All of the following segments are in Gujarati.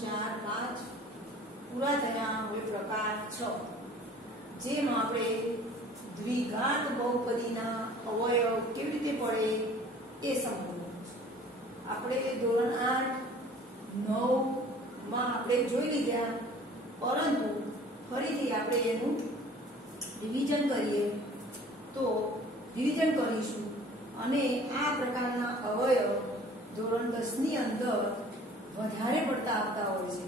4 5 પૂરા થયા। હવે પ્રકાર 6 જેમાં આપણે દ્વિઘાત બહુપદીના અવયવ કેવી રીતે પડે એ સમજવું। આપણે ધોરણ 8 9 માં આપણે જોઈ લીધા, પરંતુ ફરીથી આપણે એનું રિવિઝન કરીએ તો રિવિઝન કરીશું અને આ પ્રકારના અવયવ ધોરણ 10 ની અંદર વધારે પડતા આવતા હોય છે,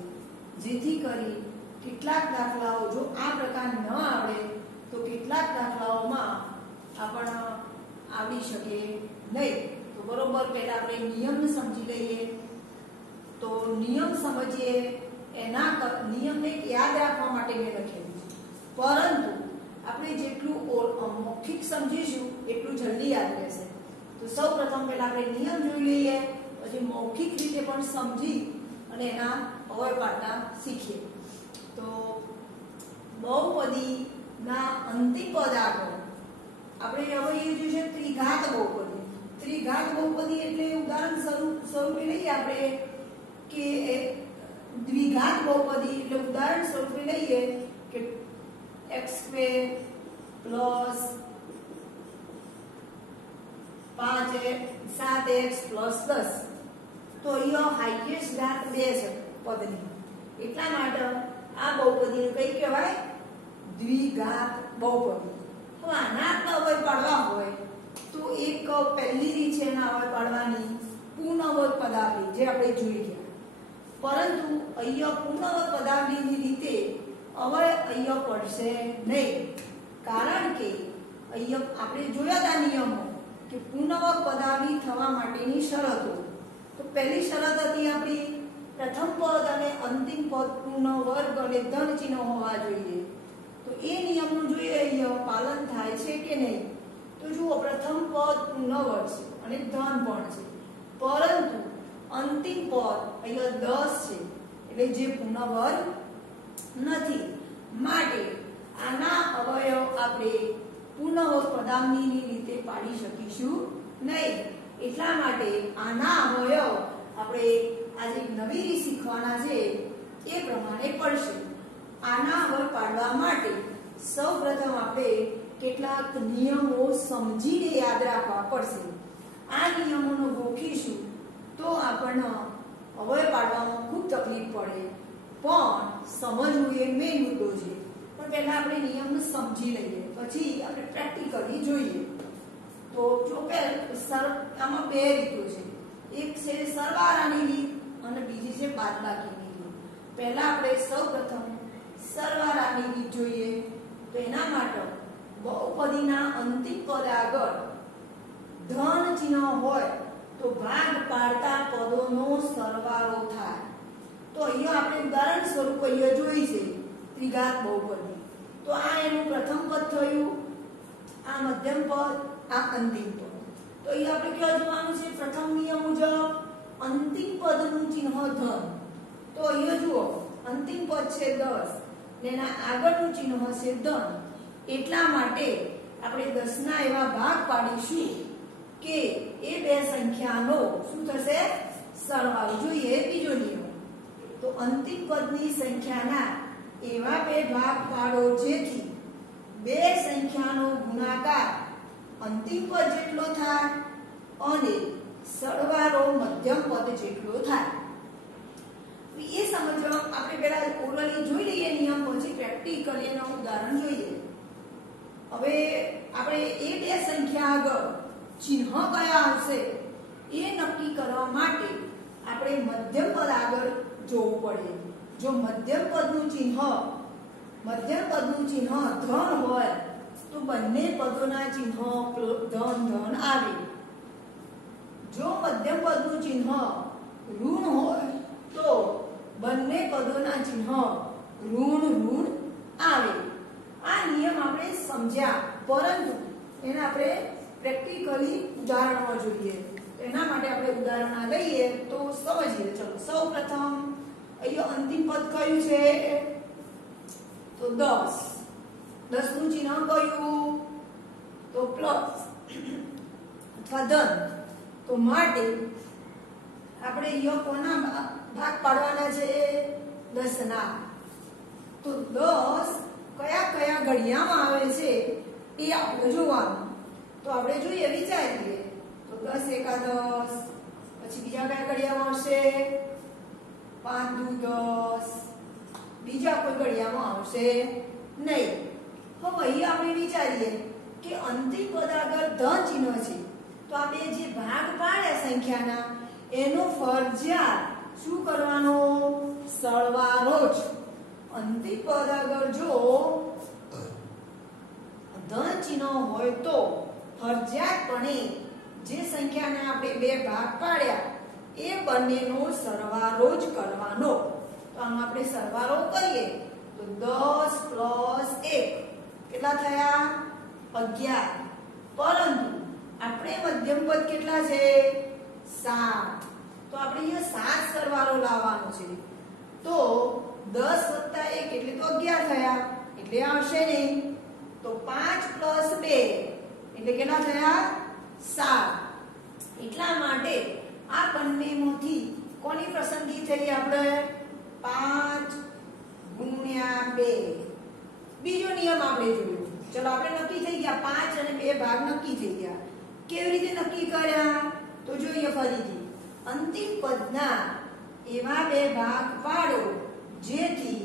જેથી કરી કેટલાક દાખલાઓ જો આ પ્રકાર ન આવડે તો કેટલાક દાખલાઓમાં આપણને આવડી શકે નહીં। તો બરોબર પહેલા આપણે નિયમ સમજી લઈએ। તો નિયમ સમજીએ, એના નિયમને યાદ રાખવા માટે મેં લખેલું છે, પરંતુ આપણે જેટલું મૌખિક સમજીશું એટલું જલ્દી યાદ રહેશે। તો સૌપ્રથમ પહેલા આપણે નિયમ જોઈ લઈએ, પછી મૌખિક રીતે પણ સમજી અને એના અવયવ પાડતા શીખીએ। તો બહુપદીના અંતિમ પદ આગળ આપણે હવે એ જોઈશે ત્રિઘાત બહુપદી। ત્રિઘાત બહુપદી એટલે ઉદાહરણ સ્વરૂપે લઈએ આપણે કે દ્વિઘાત બહુપદી એટલે ઉદાહરણ સ્વરૂપે લઈએ કે x² પ્લસ 7x પ્લસ 10। તો અહીંયા હાઈએસ્ટ ઘાત 2 છે પદની, એટલા માટે આ બહુપદીને કઈ કહેવાય? દ્વિઘાત બહુપદી। તો આના અવયવ પાડવા હોય તો એક પહેલી રીત છે એના અવયવ પાડવાની પૂર્ણવર્ગ પદાવલી, જે આપણે જોઈ ગયા, પરંતુ અહીંયા પૂર્ણવર્ગ પદાવલીની રીતે અવયવ અહીંયા પડશે નહીં, કારણ કે અહીંયા આપણે જોયા હતા નિયમો કે પૂર્ણવર્ગ પદાવલી થવા માટેની શરતો। તો પહેલી શરત હતી આપણી પ્રથમ પદ અને અંતિમ પદ પૂર્ણ વર્ગ અને ધન ચિહ્ન હોવા જોઈએ। તો એ નિયમનું જોઈએ અહીંયા પાલન થાય છે કે નહીં। તો જુઓ, પ્રથમ પદ પૂર્ણ વર્ગ છે અને ધન પણ છે, પરંતુ અંતિમ પદ અહીંયા 10 છે, એટલે જે પૂર્ણ વર્ગ નથી, માટે આના અવયવ આપણે પૂર્ણવર્ગ પદાવલીની રીતે પાડી શકીશું નહીં। એટલા માટે આના અવયવ આપણે આજે નવી રીત શીખવાના છે એ પ્રમાણે પડશે। આના અવયવ પાડવા માટે સૌપ્રથમ આપણે કેટલાક નિયમો સમજીને યાદ રાખવા પડશે। આ નિયમોનો ગોખીશું તો આપણને અવયવ પાડવામાં ખૂબ તકલીફ પડે, પણ સમજવું એ મેઇન મુદ્દો છે। પણ પહેલા આપણે નિયમને સમજી લઈએ, પછી આપણે પ્રેક્ટિકલી જોઈએ। તો જો આમાં 2 રીતો છે, એક છે સરવાળાની રીત અને બીજી છે બાદબાકીની રીત। પહેલા આપણે સૌપ્રથમ સરવાળાની રીત જોઈએ। તો એના માટે બહુપદીના અંતિમ પદ આગળ ધન ચિહ્ન હોય તો ભાગ પાડતા પદોનો સરવાળો થાય। તો અહીંયા આપણે ઉદાહરણ સ્વરૂપ અહીંયા જોઈ છે ત્રિઘાત બહુપદી। તો આ એનું પ્રથમ પદ થયું, આ મધ્યમ પદ, આ અંતિમ પદ। તો અહીંયા આપણે કેવા જોવાનું છે? પ્રથમ નિયમ મુજબ અંતિમ પદનું ચિહ્ન ધન। તો અહીંયા જુઓ, અંતિમ પદ છે 10 ને એના આગળનું ચિહ્ન છે ધન, એટલા માટે આપણે 10 ના એવા ભાગ પાડીશું કે એ બે સંખ્યાનો શું થશે? સરવાળો। જોઈએ બીજો નિયમ। તો અંતિમ પદની સંખ્યાના એવા 2 ભાગ પાડો જેથી બે સંખ્યાનો ગુણાકાર અંતિમ પદ જેટલો થાય અને સરવાળો મધ્યમ પદ જેટલો થાય। એ સમજવા આપણે પહેલા ઓરલી જોઈ લઈએ નિયમ, પછી પ્રેક્ટિકલી એનું ઉદાહરણ જોઈએ। હવે આપણે એ બે સંખ્યા આગળ ચિહ્ન કયા આવશે એ નક્કી કરવા માટે આપણે મધ્યમ પદ આગળ જોવું પડે। જો મધ્યમ પદનું ચિહ્ન ધન હોય તો બંને પદોના ચિહ્ન ધન આવે। જો મધ્યમ પદનું ચિહ્ન ઋણ હોય તો બંને પદોના ચિહ્ન ઋણ આવે। આ નિયમ આપણે સમજ્યા, પરંતુ એને આપણે પ્રેક્ટિકલી ઉદાહરણમાં જોઈએ। એના માટે આપણે ઉદાહરણ લઈએ તો સમજીએ। ચલો, સૌપ્રથમ અહીંયા અંતિમ પદ કયું છે? તો 10 નું ચિહ્ન કયું? તો પ્લસ અથવા ધન। તો માટે આપણે અહીંયા કોના ભાગ પાડવાના છે 10 ના. તો 10 કયા કયા ઘડિયામાં આવે છે એ આપણે જોવાનું. તો આપણે જોઈએ, વિચારીએ. તો 10 એકા 10, પછી બીજા કયા ઘડિયામાં આવશે? 5 દુ 10, બીજા કોઈ ઘડિયામાં આવશે નહીં. હવે અહીં આપણે વિચારીએ કે અંતિમ પદ આગળ ધન ચિહ્ન છે, તો આપણે જે ભાગ પાડ્યા સંખ્યાના એનો ફરજિયાત શું કરવાનો? સરવાળો જ. અંતિમ પદ આગળ જો ધન ચિહ્ન હોય તો ફરજિયાતપણે જે સંખ્યાને આપણે બે ભાગ પાડ્યા એ બંનેનો સરવાળો જ કરવાનો. તો આમ આપણે સરવાળો કરીએ તો 10 + 1 કેટલા થયા? 11. પરંતુ આપણે મધ્યમ પદ કેટલા છે? 7. તો આપણે અહીંયા 7 સરવાળો લાવવાનો છે. તો 10 + 1 એટલે તો 11 થયા, એટલે આવશે નહીં. તો 5 + 2 એટલે કેટલા થયા? 7. એટલા માટે આ બંનેમાંથી કોની પસંદગી થઈ? આપણે 5 × 2. બીજો નિયમ આપણે જોયો. ચલો આપણે નક્કી થઈ ગયા, 5 અને 2 ભાગ નક્કી થઈ ગયા. કેવી રીતે નક્કી કર્યા? તો જોઈએ ફરીથી. અંતિમ પદના એવા બે ભાગ પાડો જેથી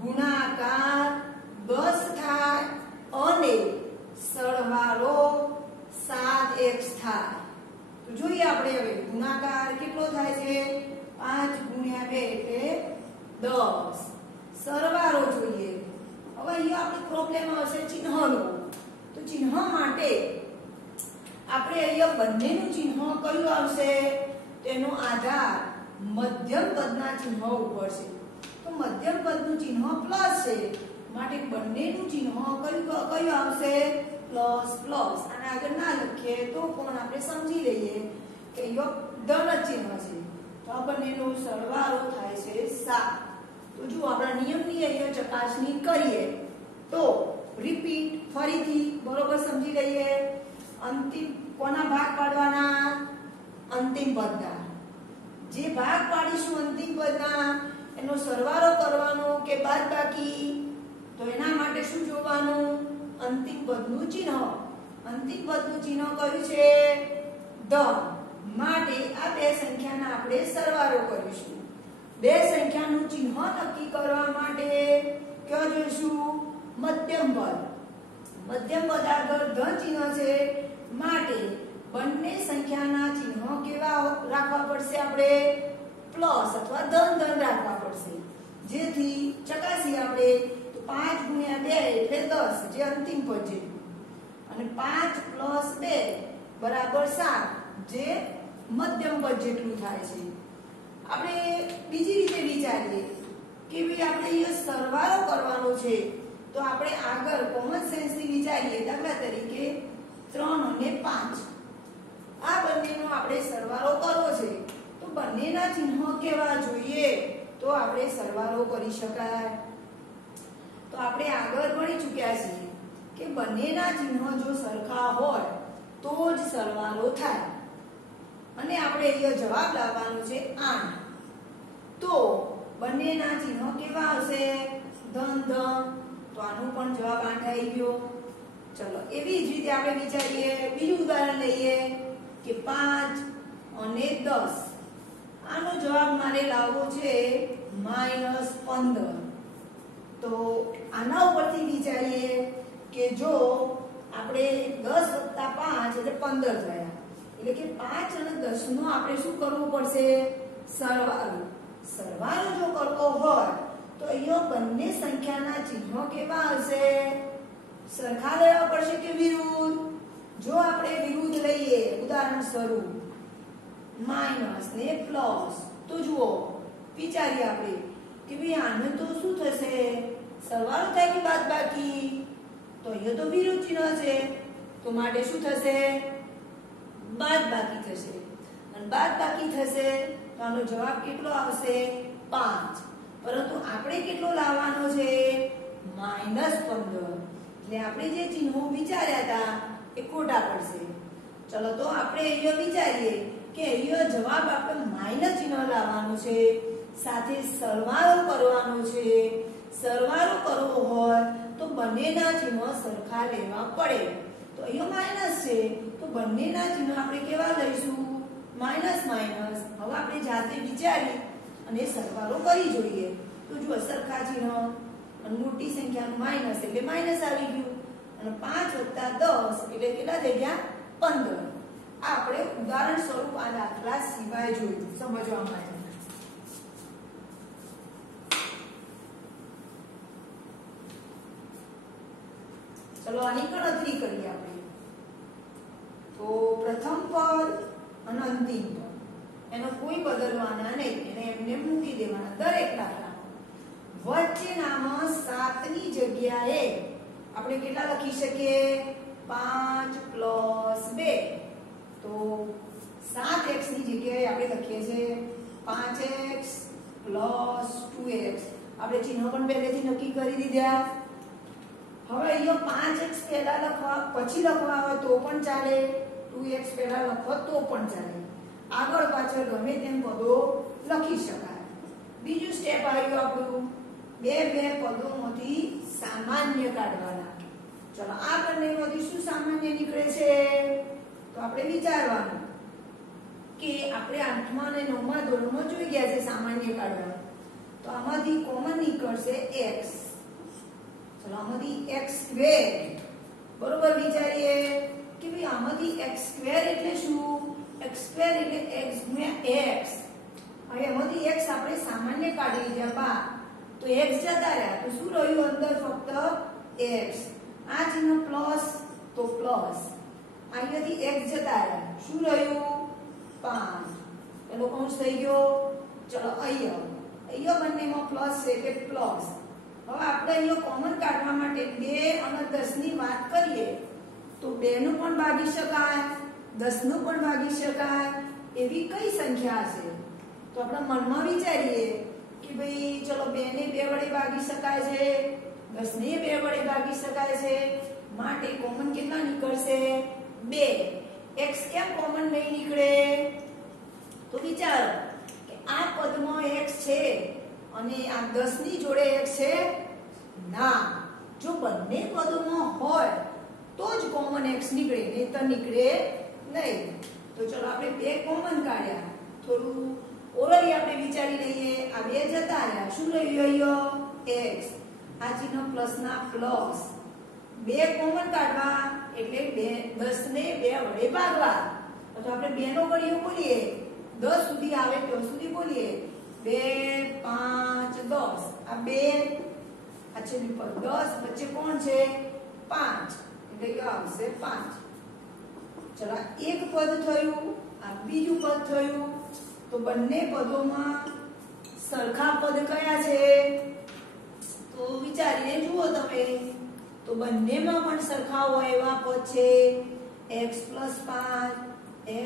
ગુણાકાર 10 થાય અને સરવાળો 7x થાય. તો જોઈએ આપણે હવે ગુણાકાર કેટલો થાય છે? 5 × 2 એટલે 10. સરવાળો જોઈએ. હવે અહીંયા આપણી પ્રોબ્લેમ આવશે ચિહ્નનો. તો ચિહ્ન માટે આપણે અહીંયા બંનેનું ચિહ્ન કયું આવશે? તેનો આધાર મધ્યમ પદના ચિહ્ન ઉપર છે. તો મધ્યમ પદનું ચિહ્ન પ્લસ છે, માટે બંનેનું ચિહ્ન કયું આવશે? Plus plus. આને આગળ ના લખીએ તો પણ આપણે સમજી લઈએ કે અહીંયા ધન ચિહ્ન છે. તો આ બંનેનો સરવાળો થાય છે 7. તો જો આપણા નિયમની અહીંયા ચકાસણી કરીએ તો રિપીટ ફરીથી બરોબર સમજી લઈએ. અંતિમ કોના ભાગ પાડવાના? અંતિમ પદના. જે ભાગ પાડીશું અંતિમ પદના એનો સરવાળો કરવાનો કે બાદબાકી? તો એના માટે શું જોવાનું? અંતિમ પદનું ચિહ્ન. અંતિમ પદનું ચિહ્ન કયું છે? ધન. માટે આ બે સંખ્યાના આપણે સરવાળો કરીશું. બે સંખ્યાનું ચિહ્ન નક્કી કરવા માટે કયો જોઈશું? મધ્યમ પદ. મધ્યમ પદ આગળ ધન ચિહ્ન છે, માટે બંને સંખ્યાના ચિહ્નો કેવા રાખવા પડશે? આપણે પ્લસ અથવા ધન રાખવા પડશે. જેથી ચકાસી આપણે તો 5 × 2 એટલે 10, જે અંતિમ પદ છે, અને 5 + 2 બરાબર 7, જે મધ્યમ પદ જેટલું થાય છે. આપણે બીજી રીતે વિચારીએ કે ભાઈ આપણે અહીંયા સરવાળો કરવાનો છે. તો આપણે આગળ કોમન સેન્સથી વિચારીએ. દાખલા તરીકે 3 અને 5 આ બંનેનો આપણે સરવાળો કરવો છે. તો બંનેના ચિહ્નો કેવા જોઈએ તો આપણે સરવાળો કરી શકાય? તો આપણે આગળ ભણી ચૂક્યા છીએ કે બંનેના ચિહ્નો જો સરખા હોય તો જ સરવાળો થાય. અને આપણે અહીંયા જવાબ લાવવાનો છે 8. તો બંનેના ચિહ્નો કેવા આવશે? ધન ધન. તો આનો પણ જવાબ 8 આવી ગયો. ચલો એવી જ રીતે આપણે વિચારીએ, બીજું ઉદાહરણ લઈએ કે 5 અને 10. આનો જવાબ મારે લાવવો છે -15. તો આના ઉપરથી વિચારીએ કે જો આપણે 10 + 5 એટલે 15 થયા. એટલે કે 5 અને 10 નો આપણે શું કરવું પડશે? સરવાળો. સરવાળો જો કરવો હોય તો અહીંયા બંને સંખ્યાના ચિહ્નો કેવા હશે? સરખા લેવા પડશે કે વિરુદ્ધ? જો આપણે વિરુદ્ધ લઈએ, ઉદાહરણ સ્વરૂપ માઈનસ ને પ્લસ, તો જુઓ વિચારીએ આપણે કે ભાઈ આને તો શું થશે? સરવાળો થાય કે બાદબાકી? તો અહીંયા તો વિરુદ્ધ ચિહ્ન છે, તો માટે શું થશે? બાદબાકી થશે. અને બાદબાકી થશે તો આનો જવાબ કેટલો આવશે? 5. પરંતુ આપણે કેટલો લાવવાનો છે? -15. એટલે આપણે જે ચિહ્નો વિચાર્યા હતા એ ખોટા પડશે. ચલો તો આપણે અહીંયા વિચારીએ કે અહીંયા જવાબ આપણે માઈનસ ચિહ્ન લાવવાનું છે. સાથે સરવાળો કરવાનો છે. સરવાળો કરવો હોય તો બંનેના ચિહ્ન સરખા લેવા પડે. તો અહીંયા માઈનસ છે તો બંનેના ચિહ્ન આપણે કેવા લઈશું? Minus minus. હવે આપણે જાતે વિચારી અને સરવાળો કરી જોઈએ. તો જો સરખા ચિહ્ન અને મોટી સંખ્યાનું માઈનસ એટલે માઈનસ આવી ગયું અને 5 + 10 એટલે કેટલા થઈ ગયા? 15. આ આપણે ઉદાહરણ સ્વરૂપ આ દાખલા સિવાય જોયું સમજવા માટે. ચલો આની ગણતરી કરીએ આપણે. તો પ્રથમ પદ અને અંતિમ પદ એનો કોઈ બદલવાના નહીં, એને એમને મૂકી દેવાના દરેક દાખલામાં. વચ્ચેનામાં 7 ની જગ્યાએ આપણે કેટલા લખી શકીએ? 5 + 2. તો 7x ની જગ્યાએ આપણે લખીએ છીએ 5x + 2x. આપણે ચિહ્નો પણ પહેલેથી નક્કી કરી દીધા. હવે અહીંયા 5x પહેલા લખવા પછી લખવા હોય તો પણ ચાલે, 2x પહેલા લખો તો પણ ચાલે. આગળ પાછળ ગમે તેમ પદો લખી શકાય. બીજું સ્ટેપ આવ્યું આપણું બે પદોમાંથી સામાન્ય કાઢવાના. ચલો આ બંનેમાંથી શું સામાન્ય નીકળે છે? તો આપણે વિચારવાનું કે આપણે 8મા અને 9મા ધોરણમાં જોઈ ગયા છે સામાન્ય કાઢવાનું. તો આમાંથી કોમન નીકળશે x. ચલો આમાંથી x² બરોબર વિચારીએ કે ભાઈ આમાંથી x² એટલે શું? x² એટલે x * x. હવે એમાંથી x આપણે સામાન્ય કાઢી લીધા બા તો x જતા રહ્યા તો શું રહ્યું અંદર? ફક્ત x. આ ચિહ્ન પ્લસ તો પ્લસ, અહીંયાથી x જતા રહ્યા શું રહ્યું? 5. પેલો કૌંસ થઈ ગયો. ચલો અહીંયા બંનેમાં પ્લસ છે કે પ્લસ. હવે આપણે અહીંયા કોમન કાઢવા માટે 2 અને 10 ની વાત કરીએ તો 2 નું પણ ભાગી શકાય, 10 નું પણ ભાગી શકાય એવી કઈ સંખ્યા છે? તો આપણે મનમાં વિચારીએ કે ભાઈ ચલો 2 ને 2 વડે ભાગી શકાય છે, 10 ને 2 વડે ભાગી શકાય છે, માટે કોમન કેટલા નીકળશે? 2. x કેમ કોમન નહીં નીકળે? તો વિચારો કે આ પદમાં x છે અને આ 10 ની જોડે x છે? ના, જો બંને પદોમાં હોય તો જ કોમન x નીકળે, નહીંતર નીકળે નહીં. તો ચલો આપણે 2 કોમન કાઢ્યા. થોડું ઓરલી આપણે વિચારી લઈએ. આ 2 જતા રહ્યા શું રહ્યું? x. આ ચિહ્ન પ્લસ ના પ્લસ. 2 કોમન કાઢવા એટલે 10 ને 2 વડે ભાગવા. તો આપણે 2 નો ઘડિયો બોલીએ 10 સુધી આવે ત્યાં સુધી બોલીએ 2 5 10. આ 2 આ છેલ્લું પદ 10 વચ્ચે કોણ છે? 5 એટલે આવશે 5. ચલો એક પદ થયું, આ બીજું પદ થયું. તો બંને પદોમાં સરખા પદ કયા છે? તો વિચારીને જુઓ તમે. તો બંનેમાં પણ સરખા હોય એવા પદ છે x + 5,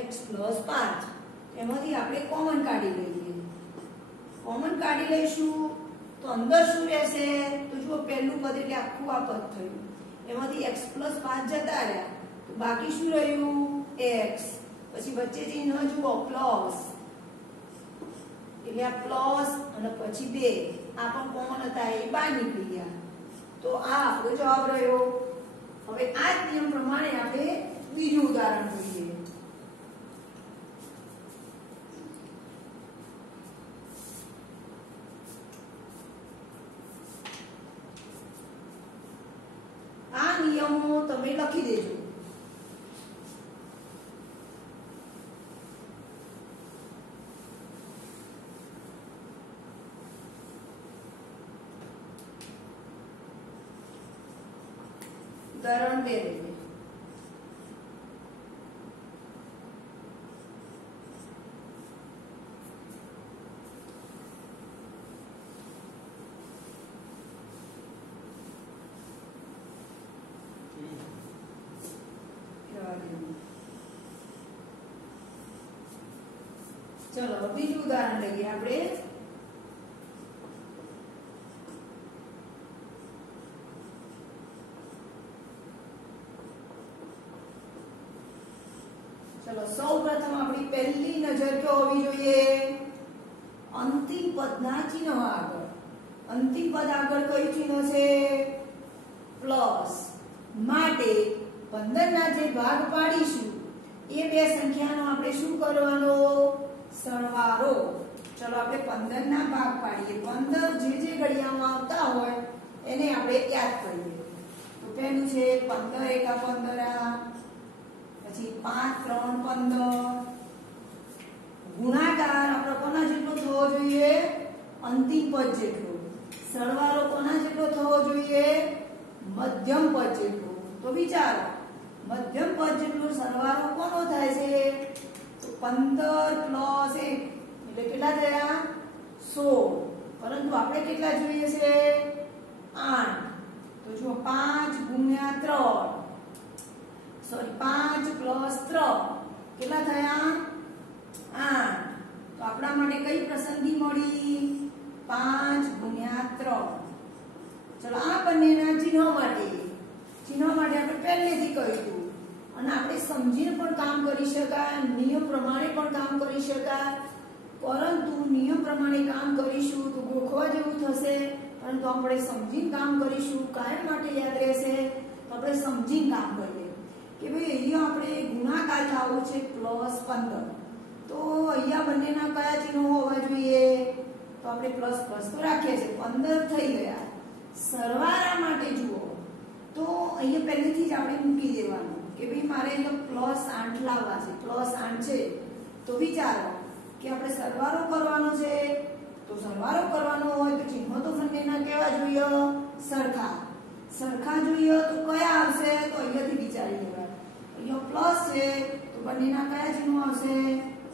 x + 5. એમાંથી આપણે કોમન કાઢી લઈએ. કોમન કાઢી લઈશું તો અંદર શું રહેશે? તો જુઓ પહેલું પદ એટલે આખું આ પદ થયું. એમાંથી x + 5 જતા રહ્યા તો બાકી શું રહ્યું? x. પછી વચ્ચે ચિહ્ન જુઓ પ્લસ એટલે આ પ્લસ અને પછી 2 આ પણ કોમન હતા એ બહાર નીકળી ગયા. તો આ આપણો જવાબ રહ્યો. હવે આ જ નિયમ પ્રમાણે આપણે બીજું ઉદાહરણ જોઈએ. આ નિયમો તમે લખી દેજો. ઉદાહરણ 2 લઈએ. ચલો બીજું ઉદાહરણ લઈએ આપણે. ચલો સૌપ્રથમ આપણી પહેલી નજર કે હોવી જોઈએ અંતિમ પદના ચિહ્ન આગળ. અંતિમ પદ આગળ કયું ચિહ્ન છે? પ્લસ. માટે 15 ના જે ભાગ પાડીશું એ બે સંખ્યાનો આપણે શું કરવાનો? સરવાળો. ચલો આપણે 15 ના ભાગ પાડીએ. 15 જે ઘડિયામાં આવતા હોય એને આપણે યાદ કરીએ. તો પહેલું છે 15 એકા 15, પછી 5 3 15. ગુણાકાર આપણો કોના જેટલો થવો જોઈએ? અંતિમ પદ જેટલો. સરવાળો કોના જેટલો થવો જોઈએ? મધ્યમ પદ જેટલો. તો વિચારો મધ્યમ પદ જેટલો સરવાળો કોનો થાય છે? તો 15 + 1 એટલે કેટલા થયા? 16. પરંતુ આપણે કેટલા જોઈએ છે? 8. તો જો 5 × 3 સોરી 5 + 3 કેટલા થયા? 8. તો આપણા માટે કઈ પસંદગી મળી? 5 × 3. ચલો આ બંનેના ચિહ્નો માટે આપણે પહેલેથી કહ્યું અને આપણે સમજીને પણ કામ કરી શકાય, નિયમ પ્રમાણે પણ કામ કરી શકાય. પરંતુ નિયમ પ્રમાણે કામ કરીશું તો ગોખવા જેવું થશે, પરંતુ આપણે સમજીને કામ કરીશું. કાયમ માટે યાદ રહેશે તો આપણે સમજીને કામ કરીએ કે ભાઈ અહીંયા આપણે ગુણાકાર થવો છે +15. તો અહીંયા બંનેના કયા ચિહ્નો હોવા જોઈએ? તો આપણે પ્લસ તો રાખીએ છીએ. 15 થઈ ગયા. સરવાળા માટે જુઓ તો અહીંયા પહેલેથી જ આપણે મૂકી દેવાનું કે ભાઈ મારે અહીંયા +8 લાવવા છે. +8 છે તો વિચારો કે આપણે સરવાળો કરવાનો છે. તો સરવાળો કરવાનો હોય તો ચિહ્નો તો બંનેના કેવા જોઈએ? સરખા જોઈએ. તો કયા આવશે? તો અહીંયાથી વિચારી લેવા. અહીંયા પ્લસ છે તો બંનેના કયા ચિહ્નો આવશે?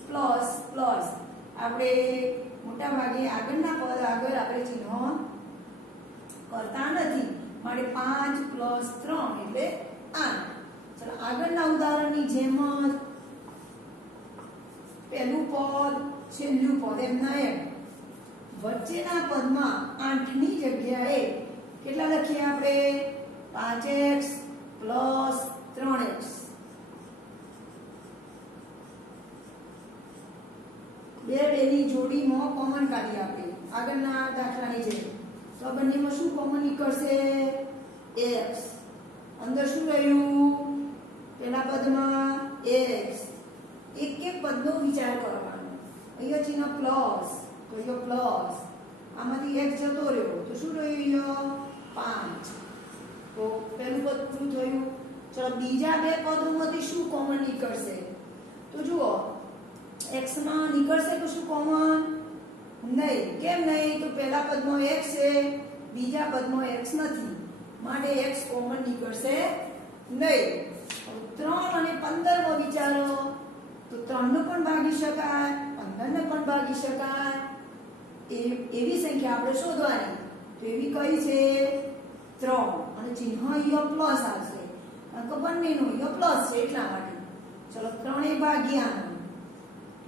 પ્લસ. આપણે મોટા ભાગે આગળના પદ આગળ આપણે ચિહ્નો કરતા નથી. માટે 5 + 3 એટલે 8. ચલો આગળના ઉદાહરણની જેમ જ પહેલું પદ છેલ્લું પદ એમના એમ વચ્ચેના પદમાં 8 ની જગ્યાએ કેટલા લખીએ આપણે? 5x + 3x. બેની જોડીમાં કોમન કાઢીએ આપણે આગળના દાખલાની જેમ. તો આ બંનેમાં શું કોમન નીકળશે? x. અંદર શું રહ્યું? પેલા પદમાં x. એક પદનો વિચાર કરવાનો. અહીંયા ચિહ્ન પ્લસ તો અહીંયા પ્લસ. આમાંથી x જતો રહ્યો તો શું રહ્યું? 5. તો પહેલું પદ પૂરું થયું. ચલો બીજા બે પદોમાંથી શું કોમન નીકળશે? તો જુઓ x માં નીકળશે તો શું કોમન? નહીં. કેમ નહીં? તો પહેલા પદમાં x છે, બીજા પદમાં x નથી, માટે x કોમન નીકળશે નહીં. 3 અને 15 માં વિચારો તો 3 ને પણ ભાગી શકાય, 15 ને પણ ભાગી શકાય. એવી સંખ્યા આપણે શોધવાની. તો એવી કઈ છે? 3. અને ચિહ્ન અહીંયા પ્લસ આવશે કારણ કે બંનેનો અહીંયા પ્લસ છે એટલા માટે. ચલો 3 ભાગ્યા.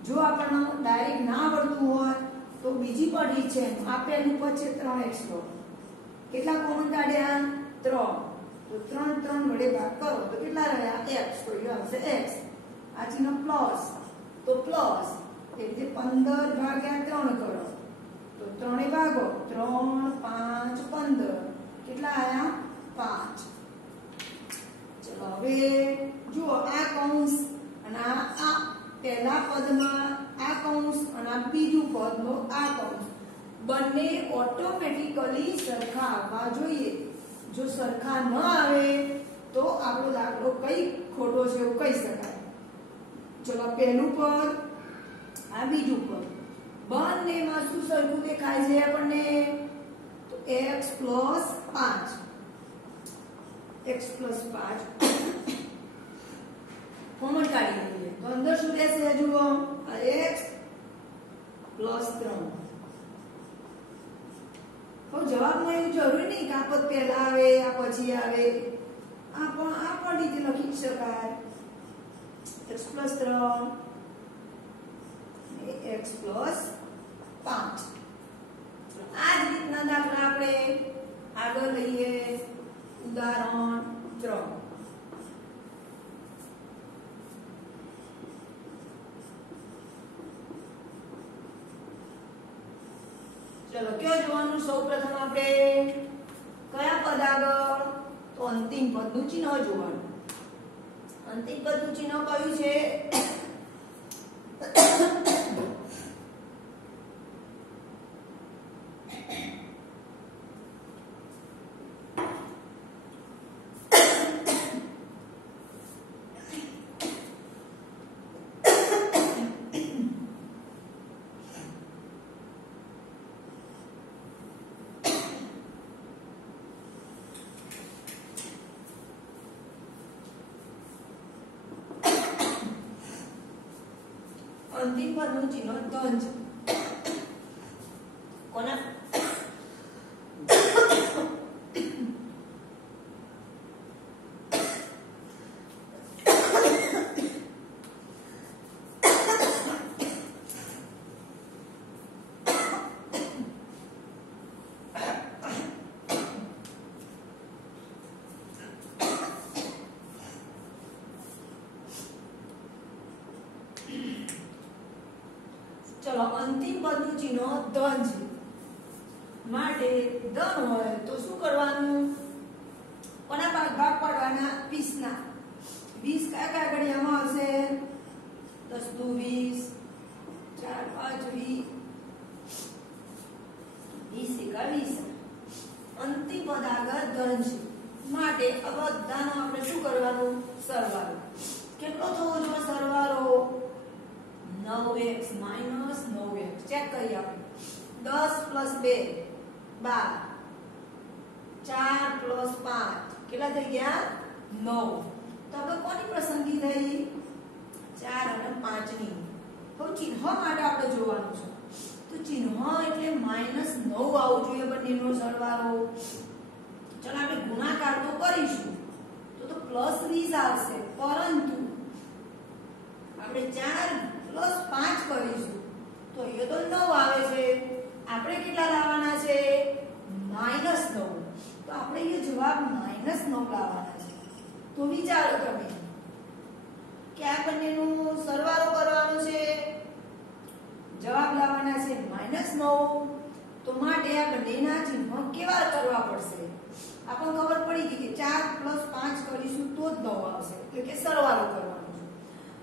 જો આપણને ડાયરેક્ટ ના આવડતું હોય તો બીજી પણ રીત છે. આ પહેલું પદ છે 3x નો. કેટલા કોમન કાઢ્યા? 3. તો 3 વડે ભાગ કરો તો કેટલા રહ્યા? x. તો એ આવશે x. આ ચિહ્ન પ્લસ તો પ્લસ એટલે 15 ભાગ્યા 3 કરો તો 3 ભાગો 3 5 15 કેટલા આયા? 5. ચલો હવે જુઓ આ કૌંસ અને આ પહેલા પદમાં આ કૌંસ અને આ બીજું પદનો આ કૌંસ બંને ઓટોમેટિકલી સરખા આવવા જોઈએ. જો સરખા ન આવે તો આપણો દાખલો કઈ ખોટો છે એવું કહી શકાય. ચલો પહેલું પદ આ બીજું પદ બંનેમાં શું સરખું દેખાય છે આપણને? તો x + 5. x + 5 કોમન કાઢી લઈએ તો અંદર શું રહેશે? જુઓ આ x + 3. તો જવાબમાં એવું જરૂરી નહીં કે આ પદ પહેલા આવે આ પછી આવે. આ પણ રીતે લખી શકાય. x + 3 x + 5. આ જ રીતના દાખલા આપણે આગળ લઈએ. ઉદાહરણ 3. ચલો કયો જોવાનું સૌપ્રથમ આપણે કયા પદ આગળ તો અંતિમ પદનું ચિહ્ન જોવાનું અંતિમ પદનું ચિહ્ન કયું છે અંતિમ પદનું ચિહ્ન ધન છે કોના ચલો અંતિમ પદનું ચિહ્ન ધન છે માટે ધન હોય તો શું કરવાનું કોના ભાગ પાડવાના 20 ના 20 કયા કયા ઘડિયામાં આવશે 10 દુ 20 4 5 20 20 એકા 20 અંતિમ પદ આગળ ધન છે માટે આ બધાનો આપણે શું કરવાનું સરવાળો કેટલો થવો જોઈએ સરવાળો 9x minus 9x ચેક કરીએ આપણે 10 plus 2 12 4 plus 5 કેટલા થઈ ગયા 9 તો આપણે કોની પસંદગી થઈ 4 અને 5 ની તો ચિહ્ન માટે આપણે જોવાનું છે તો ચિહ્ન એટલે -9 આવવું જોઈએ બંનેનો સરવાળો ચાલો આપણે ગુણાકાર તો કરીશું તો +20 આવશે પરંતુ આપણે 4 પ્લસ 5 કરીશું તો એ તો 9 આવે છે આપણે કેટલા લાવવાના છે -9 તો આપણે એ જવાબ -9 લાવવાના છે તો વિચારો તમે કે આ બંનેનો સરવાળો કરવાનો છે જવાબ લાવવાના છે -9 તો માટે આ બંનેના ચિહ્ન કેવા કરવા પડશે આપણને ખબર પડી ગઈ કે 4 પ્લસ 5 કરીશું તો જ 9 આવશે એટલે કે સરવાળો કરવાનો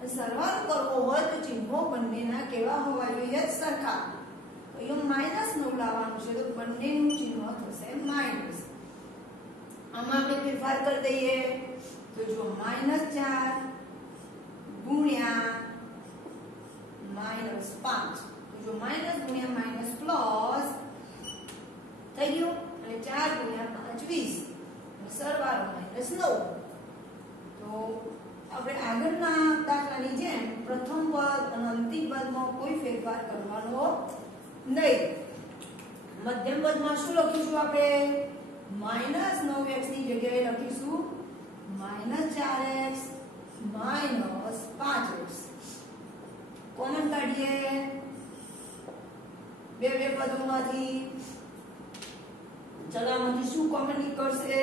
સરવાળો કરવો હોય તો ચિહ્નો બંનેના કેવા હોવા જોઈએ સરખા તો અહીંયા -9 લાવવાનું છે તો બંનેનું ચિહ્ન થશે માઈનસ આમાં આપણે ફેરફાર કરી દઈએ તો જો -4 ગુણ્યા -5 તો જો માઈનસ ગુણ્યા માઈનસ પ્લસ થઈ ગયું અને 4 ગુણ્યા 5 20 સરવાળો -9 તો આપણે આગળના દાખલાની જેમ પ્રથમ પદ અને અંતિમ પદમાં કોઈ ફેરફાર કરવાનો નહીં મધ્યમ પદમાં શું લખીશું આપણે -9x ની જગ્યાએ લખીશું -4x -5x કોમન કાઢીએ બે પદોમાંથી ચલો આમાંથી શું કોમન નીકળશે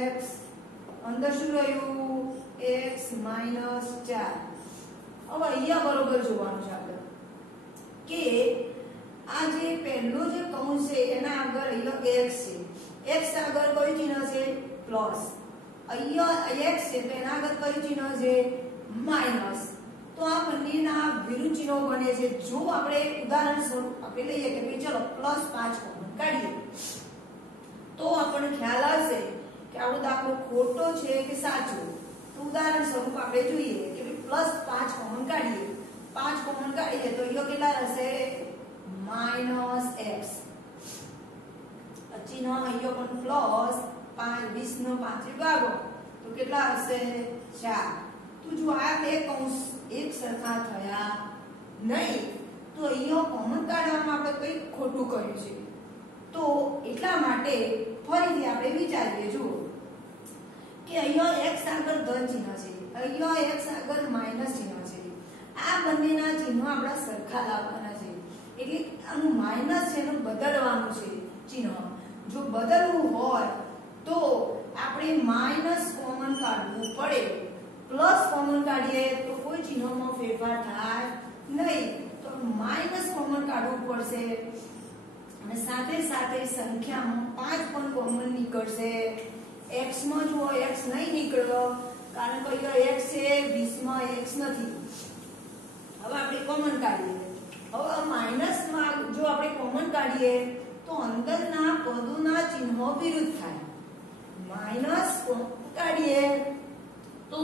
x અંદર શું રહ્યું x -4 હવે અહીંયા બરોબર જોવાનું છે આપણે કે આ જે પહેલો જે કૌંસ છે એના આગળ અહીંયા x છે x આગળ કયું ચિહ્ન છે પ્લસ અહીંયા x છે તો એના આગળ કયું ચિહ્ન છે માઈનસ તો આ બંનેના વિરુદ્ધ ચિહ્નો બને છે જો આપણે ઉદાહરણ સ્વરૂપ આપણે લઈએ કે ભાઈ ચલો +5 કોમન કાઢીએ તો આપણને ખ્યાલ આવશે કે આપણો દાખલો ખોટો છે કે સાચો ઉદાહરણ સ્વરૂપ આપણે જોઈએ કે +5 કોમન કાઢીએ 5 કોમન કાઢીએ તો અહીંયા કેટલા રહેશે -x ચિહ્ન અહીંયા પણ પ્લસ 5 20 નો 5 ભાગો તો કેટલા હશે 4 તો જો આ બે કૌંસ એક સરખા થયા નહીં તો અહીંયા કોમન કાઢવામાં આપણે કંઈક ખોટું કર્યું છે તો એટલા માટે ફરીથી આપણે વિચારીએ જુઓ કે અહીંયા x આગળ ધન ચિહ્ન છે અહીંયા x આગળ માઈનસ ચિહ્ન છે આ બંનેના ચિહ્નો આપણા સરખા લાવવાના છે એટલે આનું માઈનસ છે એનું બદલવાનું છે ચિહ્ન જો બદલવું હોય તો આપણે માઈનસ કોમન કાઢવું પડે પ્લસ કોમન કાઢીએ તો કોઈ ચિહ્નોમાં ફેરફાર થાય નહીં તો માઈનસ કોમન કાઢવું પડશે અને સાથે સાથે સંખ્યામાં 5 પણ કોમન નીકળશે. x માં જુઓ x નહીં નીકળ્યો કારણ કે અહીંયા x છે 20 માં x નથી. હવે આપણે કોમન કાઢીએ. હવે માઈનસ માં જો આપણે કોમન કાઢીએ તો અંદરના પદોના ચિહ્નો વિરુદ્ધ થાય. માઈનસ કાઢીએ તો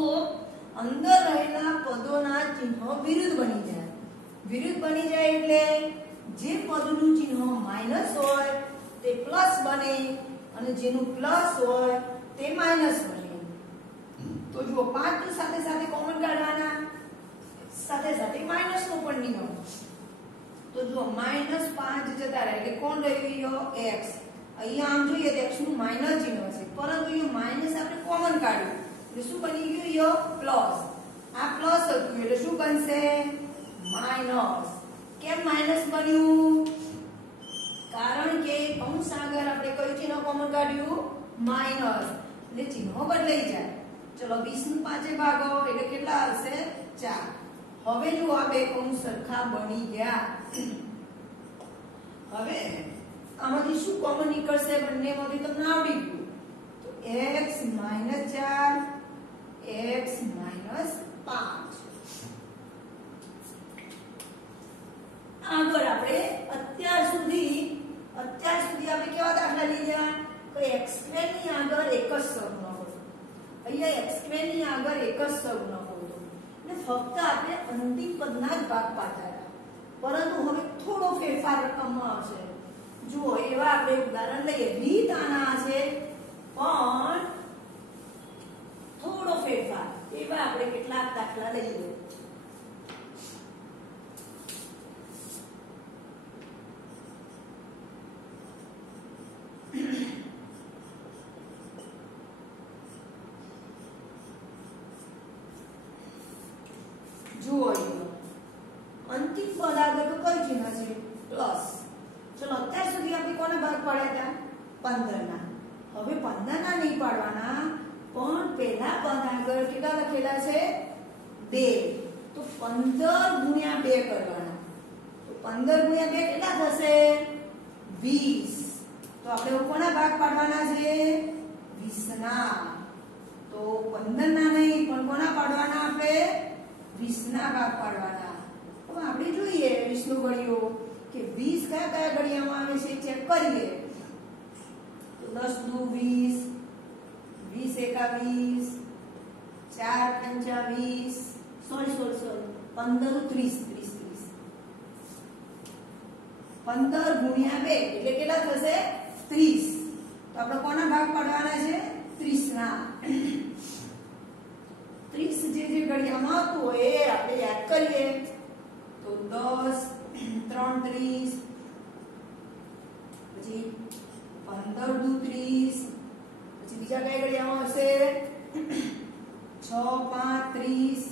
અંદર રહેલા પદોના ચિહ્નો વિરુદ્ધ બની જાય. વિરુદ્ધ બની જાય એટલે જે પદનું ચિહ્ન માઈનસ હોય તે પ્લસ બને અને જેનું પ્લસ હોય તે માઈનસ બને. તો જુઓ 5 સાથે સાથે કોમન કાઢવાના, સાથે સાથે માઈનસ નો પણ નિયમ. તો જુઓ -5 જતા રહે એટલે કોણ રહ્યું? x. અહીંયા આમ જોઈએ તો x નું માઈનસ ચિહ્ન છે, પરંતુ અહીંયા માઈનસ આપણે કોમન કાઢ્યું એટલે શું બની ગયું? યો પ્લસ. આ પ્લસ હતું એટલે શું બનશે? માઈનસ. કેમ માઈનસ બન્યું? કારણ કે કૌંસ આગળ આપણે કયું ચિહ્ન કોમન કાઢ્યું? માઈનસ. એટલે ચિહ્નો બદલાઈ જાય. ચલો 20 નું 5 ભાગો એટલે કેટલા આવશે? 4. હવે જો આ બે કૌંસ સરખા બની ગયા. હવે આમાંથી શું કોમન નીકળશે? બંનેમાંથી તમને આવડી ગયું. તો x - 4 x - 5. આગળ આપણે અત્યાર સુધી આપણે કેવા દાખલા લીધા? તો x² ની આગળ એક જ સગુણક હતો. અહીંયા x² ની આગળ એક જ સગુણક હતો. એટલે ફક્ત આપણે અંતિમ પદના જ ભાગ પાડતા હતા. પરંતુ હવે થોડો ફેરફાર રકમમાં આવશે. જુઓ એવા આપણે ઉદાહરણ લઈએ. રીત આના છે પણ થોડો ફેરફાર. એવા આપણે કેટલાક દાખલા લઈએ. જુઓ અંતિમ પદ આગળ તો કયું ચિહ્ન છે? પ્લસ. ચલો અત્યાર સુધી આપણે કોના ભાગ પાડ્યા હતા? 15 ના. હવે 15 ના નહીં પાડવાના, પણ પહેલા પદ આગળ કેટલા લખેલા છે? 2. તો 15 ગુણ્યા 2 કરવાના. તો 15 ગુણ્યા 2 કેટલા થશે? 20. તો આપણે કોના ભાગ પાડવાના છે? 20 ના. તો 15 ના નહીં પણ કોના પાડવાના? આપણે 20 ના ભાગ પાડવાના. હવે આપણે જોઈએ 20 નું ઘડિયો કે 20 કયા કયા ઘડિયામાં આવે છે ચેક કરીએ. તો 10 દુ 20, 20 એકા 20, 4 પંચા 20, સોરી 15 દુ 30. 15 ગુણ્યા 2 એટલે કેટલા થશે? 30. તો આપણે કોના ભાગ પાડવાના છે? 30 ના. 30 જે ઘડિયામાં હતું એ આપણે યાદ કરીએ. તો 10 3 30, પછી 15 દુ 30, પછી બીજા કયા ઘડિયામાં હશે? 6 5 30,